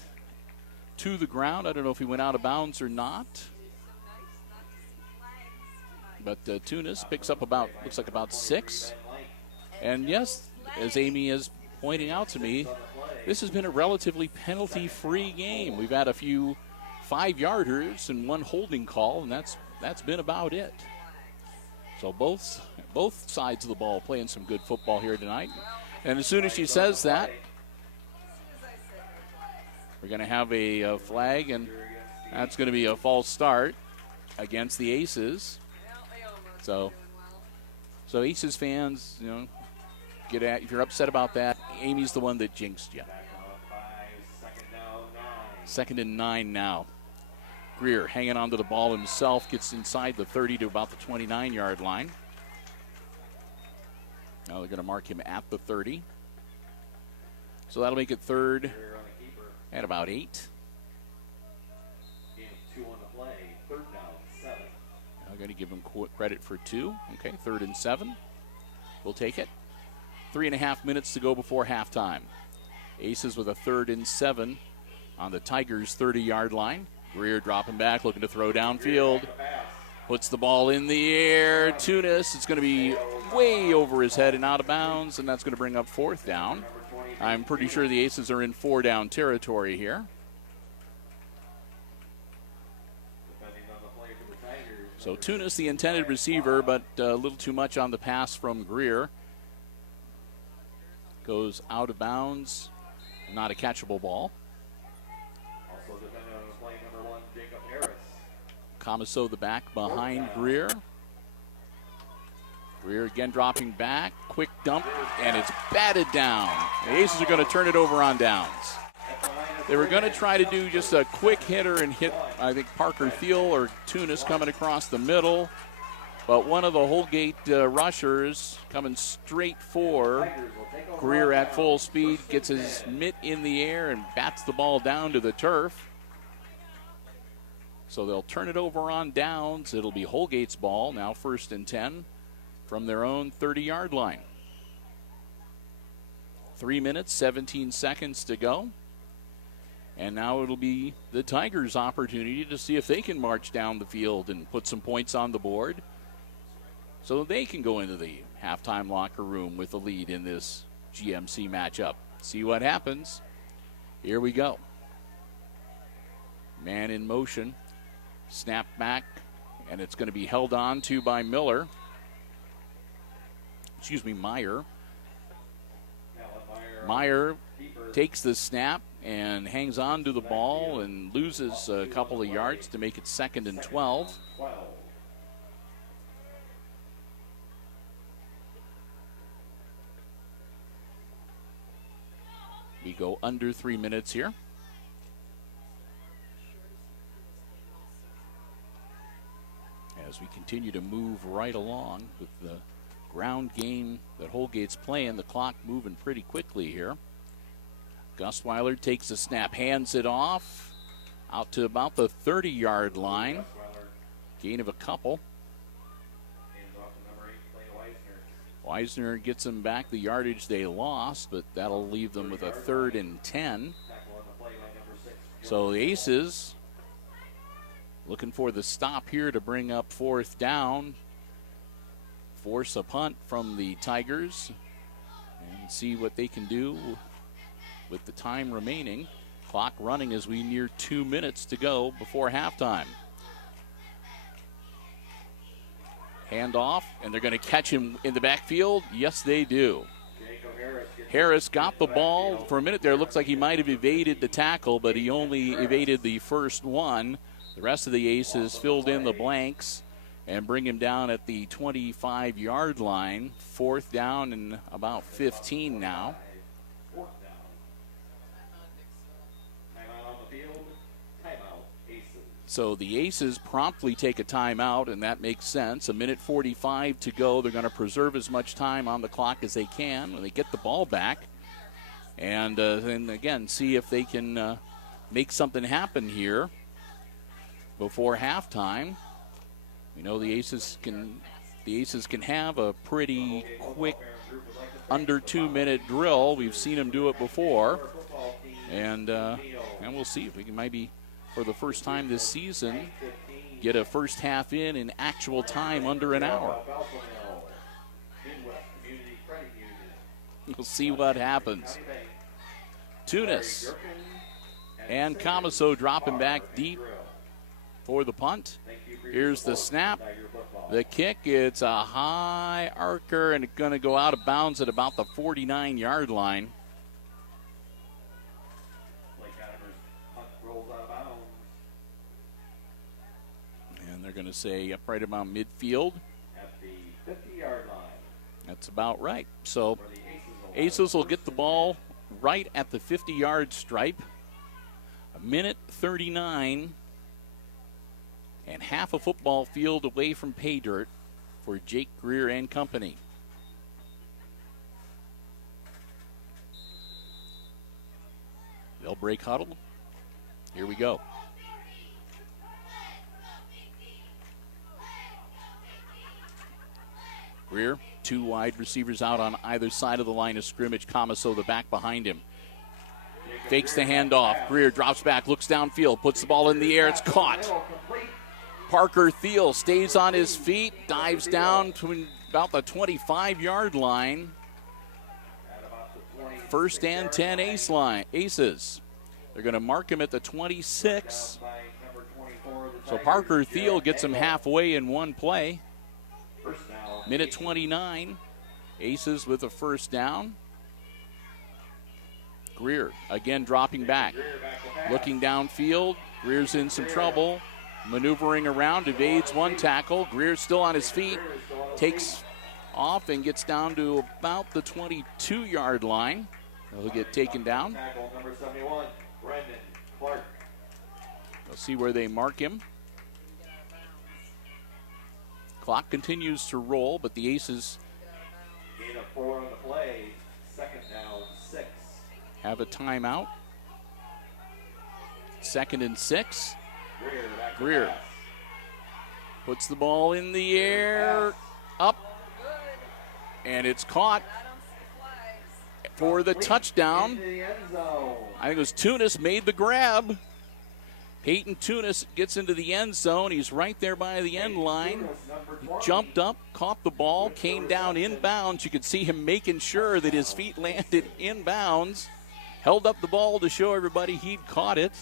to the ground. I don't know if he went out of bounds or not. But Tunis picks up looks like about 6. And yes, as Amy is pointing out to me, this has been a relatively penalty-free game. We've had a few 5-yarders and 1 holding call, and that's been about it. So both sides of the ball playing some good football here tonight. And as soon as she says that, we're going to have a flag, and that's going to be a false start against the Aces. So Aces fans, if you're upset about that, Amy's the one that jinxed you. 2nd and 9 now. Greer hanging onto the ball himself, gets inside the 30 to about the 29-yard line. Now they're going to mark him at the 30. So that'll make it 3rd and about 8. Game 2 on the play, 3rd down, 7. I'm going to give him credit for 2. Okay, 3rd and 7. We'll take it. 3.5 minutes to go before halftime. Aces with a 3rd and 7 on the Tigers' 30-yard line. Greer dropping back, looking to throw downfield. Puts the ball in the air. Tunis, it's going to be way over his head and out of bounds, and that's going to bring up 4th down. I'm pretty sure the Aces are in 4-down territory here. So Tunis, the intended receiver, but a little too much on the pass from Greer. Goes out of bounds. Not a catchable ball. Also defending on the play, number 1, Jacob Harris. Comiso the back behind Greer. Greer again dropping back. Quick dump, and it's batted down. The Aces are going to turn it over on downs. They were going to try to do just a quick hitter and hit, I think, Parker Thiel or Tunis coming across the middle. But one of the Holgate rushers coming straight for Greer at full speed, gets his mitt in the air and bats the ball down to the turf. So they'll turn it over on downs. It'll be Holgate's ball, now 1st and 10 from their own 30-yard line. 3 minutes, 17 seconds to go. And now it'll be the Tigers' opportunity to see if they can march down the field and put some points on the board so they can go into the halftime locker room with a lead in this GMC matchup. See what happens. Here we go. Man in motion. Snap back, and it's going to be held on to by Meyer. Meyer takes the snap and hangs on to the ball and loses a couple of yards to make it 2nd and 12. We go under 3 minutes here. As we continue to move right along with the ground game that Holgate's playing, the clock moving pretty quickly here. Gustweiler takes a snap, hands it off out to about the 30-yard line. Gain of a couple. Weisner gets them back the yardage they lost, but that'll leave them with a 3rd and 10. So the Aces looking for the stop here to bring up 4th down. Force a punt from the Tigers and see what they can do with the time remaining. Clock running as we near 2 minutes to go before halftime. Hand off, and they're going to catch him in the backfield. Yes, they do. Harris got the ball. For a minute there, it looks like he might have evaded the tackle, but he only evaded the first one. The rest of the Aces filled in the blanks and bring him down at the 25-yard line. 4th down and about 15 now. So the Aces promptly take a timeout, and that makes sense. 1:45 to go. They're going to preserve as much time on the clock as they can when they get the ball back. And then, again, see if they can make something happen here before halftime. We know the Aces can have a pretty quick under 2 minute drill. We've seen them do it before. And we'll see if we can maybe, for the first time this season, get a first half in actual time under an hour. We'll see what happens. Tunis and Comiso dropping back deep for the punt. Here's the snap. The kick, it's a high arcer, and it's going to go out of bounds at about the 49-yard line. And they're going to say up right about midfield. At the 50-yard line. That's about right. So Aces will get the ball right at the 50-yard stripe. 1:39 and half a football field away from pay dirt for Jake Greer and company. They'll break huddle. Here we go. Greer, 2 wide receivers out on either side of the line of scrimmage. Camaso, the back behind him. Fakes the handoff. Greer drops back, looks downfield, puts the ball in the air. It's caught. Parker Thiel stays on his feet, dives down to about the 25-yard line. First and 10 Aces. They're going to mark him at the 26. So Parker Thiel gets him halfway in one play. Minute 29. Aces with a first down. Greer again dropping back. Looking downfield. Greer's in some trouble. Maneuvering around, evades one tackle. Greer's still on his feet. Takes off and gets down to about the 22-yard line. He'll get taken down. We'll see where they mark him. Clock continues to roll, but the Aces Gain of 4 on the play. Second down, 6. have a timeout. 2nd and 6. Greer puts the ball in the air, up, and it's caught for the touchdown. I think it was Tunis made the grab. Peyton Tunis gets into the end zone. He's right there by the end line. He jumped up, caught the ball, came down inbounds. You could see him making sure that his feet landed inbounds. Held up the ball to show everybody he'd caught it.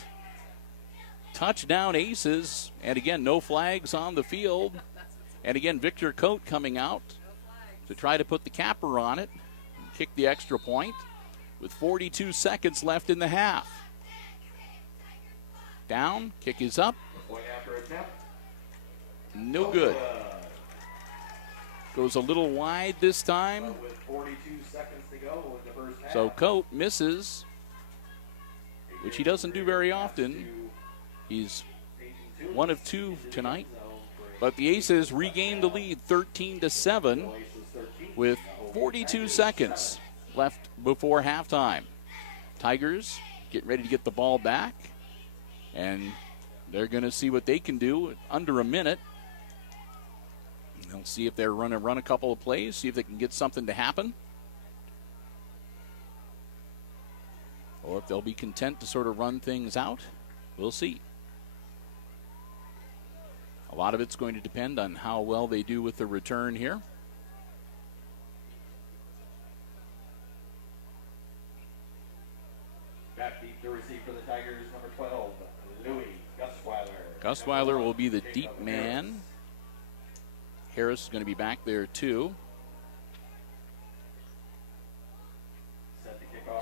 Touchdown Aces. And again, no flags on the field. And again, Victor Coate coming out to try to put the capper on it and kick the extra point with 42 seconds left in the half. Down, kick is up. No good. Goes a little wide this time. With 42 seconds to go in the first half. So Coate misses, which he doesn't do very often. He's 1 of 2 tonight. But the Aces regain the lead 13-7 with 42 seconds left before halftime. Tigers getting ready to get the ball back. And they're going to see what they can do under a minute. They'll see if they're going to run a couple of plays, see if they can get something to happen. Or if they'll be content to sort of run things out. We'll see. A lot of it's going to depend on how well they do with the return here. Back deep to receive for the Tigers, number 12, Louis Gusweiler. Gusweiler will be the deep man. Harris is going to be back there too.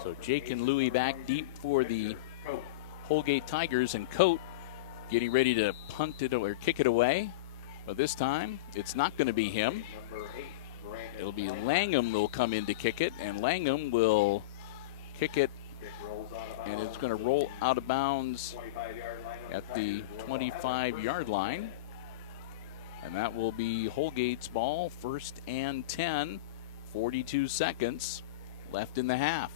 So Jake and Louis back deep for the Holgate Tigers, and Coate getting ready to punt it or kick it away. But this time, it's not going to be him. It'll be Langham will come in to kick it, and Langham will kick it, and it's going to roll out of bounds at the 25-yard line. And that will be Holgate's ball, 1st and 10, 42 seconds left in the half.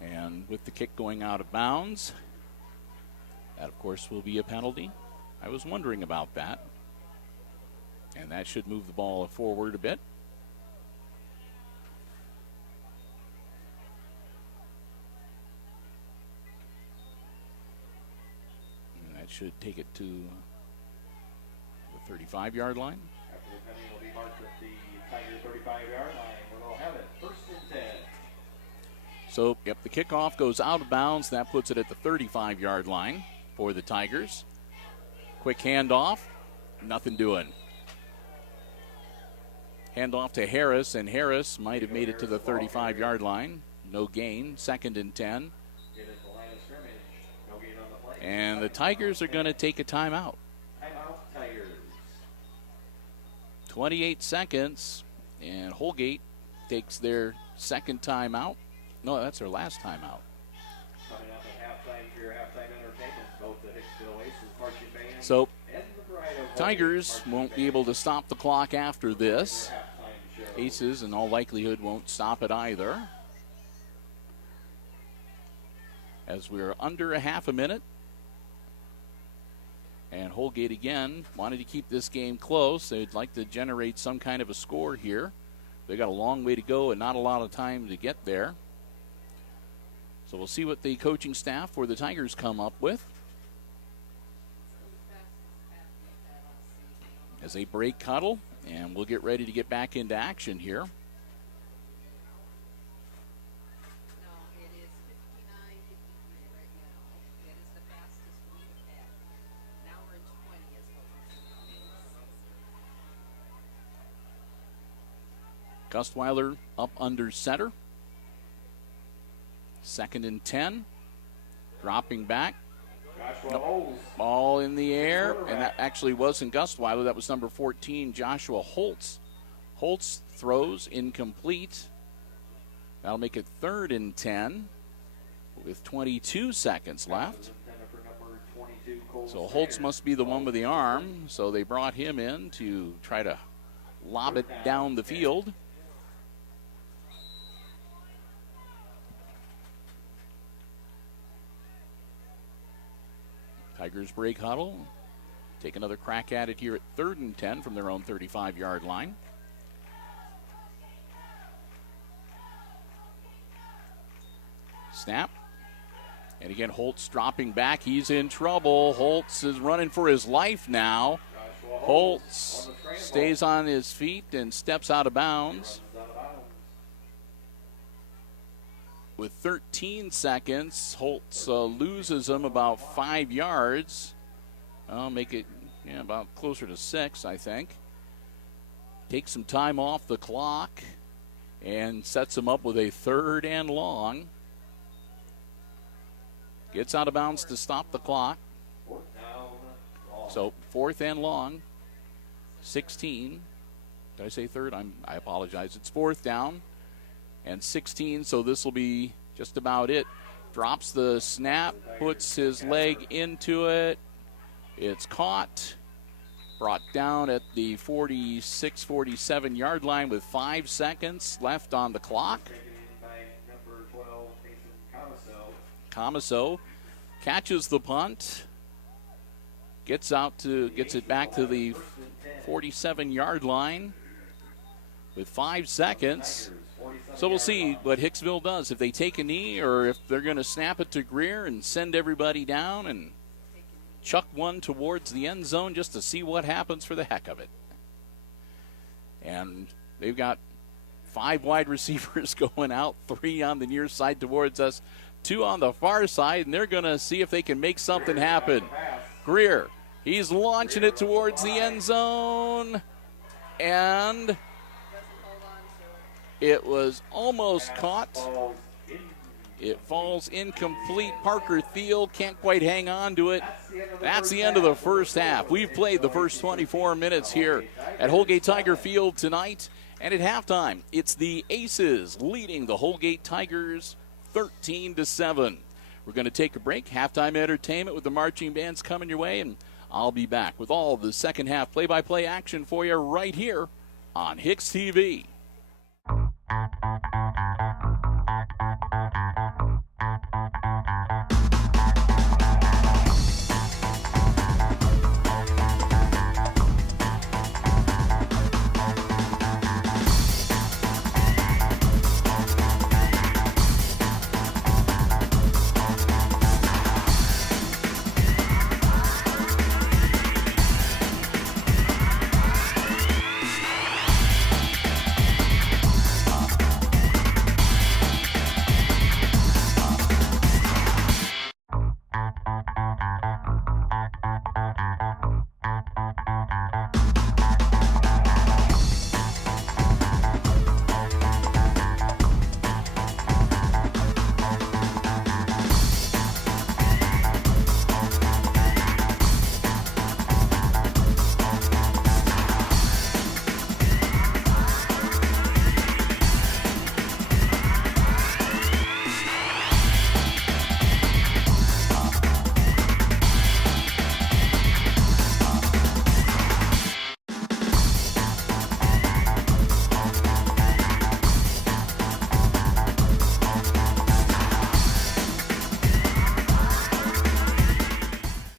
And with the kick going out of bounds, that of course will be a penalty. I was wondering about that. And that should move the ball forward a bit. And that should take it to the 35-yard line. After the penalty will be marked at the Tiger 35-yard line, where they'll have it 1st and 10. So, yep, the kickoff goes out of bounds. That puts it at the 35-yard line for the Tigers. Quick handoff, nothing doing. Handoff to Harris, and Harris might have made it to the 35-yard line. No gain, 2nd and 10. And the Tigers are going to take a timeout. Timeout, Tigers. 28 seconds, and Holgate takes their second timeout. No, that's their last timeout. Coming up at halftime for your halftime entertainment, both the Hicksville Aces marching band So, and the Bride of Tigers Holgate won't be able to stop the clock after this. Aces, in all likelihood, won't stop it either. as we're under a half a minute. And Holgate again wanted to keep this game close. They'd like to generate some kind of a score here. They got a long way to go and not a lot of time to get there. So we'll see what the coaching staff for the Tigers come up with as they break huddle, and we'll get ready to get back into action here. Gustweiler up under center. 2nd and 10. Dropping back. Nope. Ball in the air. And that actually wasn't Gustweiler. That was number 14, Joshua Holtz. Holtz throws incomplete. That'll make it 3rd and 10 with 22 seconds left. So Holtz must be the one with the arm. So they brought him in to try to lob it down the field. Tigers break huddle. Take another crack at it here at 3rd and 10 from their own 35-yard line. Snap. And again, Holtz dropping back. He's in trouble. Holtz is running for his life now. Holtz stays on his feet and steps out of bounds. With 13 seconds, Holtz loses him about 5 yards. I'll make it about closer to 6, I think. Takes some time off the clock and sets him up with a 3rd and long. Gets out of bounds to stop the clock. So 4th and long. 16. Did I say 3rd? I apologize. It's 4th down and 16, so this will be just about it. Drops the snap, puts his leg into it. It's caught. Brought down at the 46, 47-yard line with 5 seconds left on the clock. Comiso catches the punt. Gets it back to the 47-yard line with 5 seconds. So we'll see what Hicksville does. If they take a knee or if they're going to snap it to Greer and send everybody down and chuck one towards the end zone just to see what happens for the heck of it. And they've got 5 wide receivers going out, 3 on the near side towards us, 2 on the far side, and they're going to see if they can make something happen. Greer, he's launching it towards the end zone, and it was almost caught. It falls incomplete. Parker Thiel can't quite hang on to it. That's the end of the first half. We've played the first 24 minutes here at Holgate Tiger Field tonight. And at halftime, it's the Aces leading the Holgate Tigers 13-7. We're going to take a break. Halftime entertainment with the marching bands coming your way. And I'll be back with all the second half play-by-play action for you right here on HIX-TV.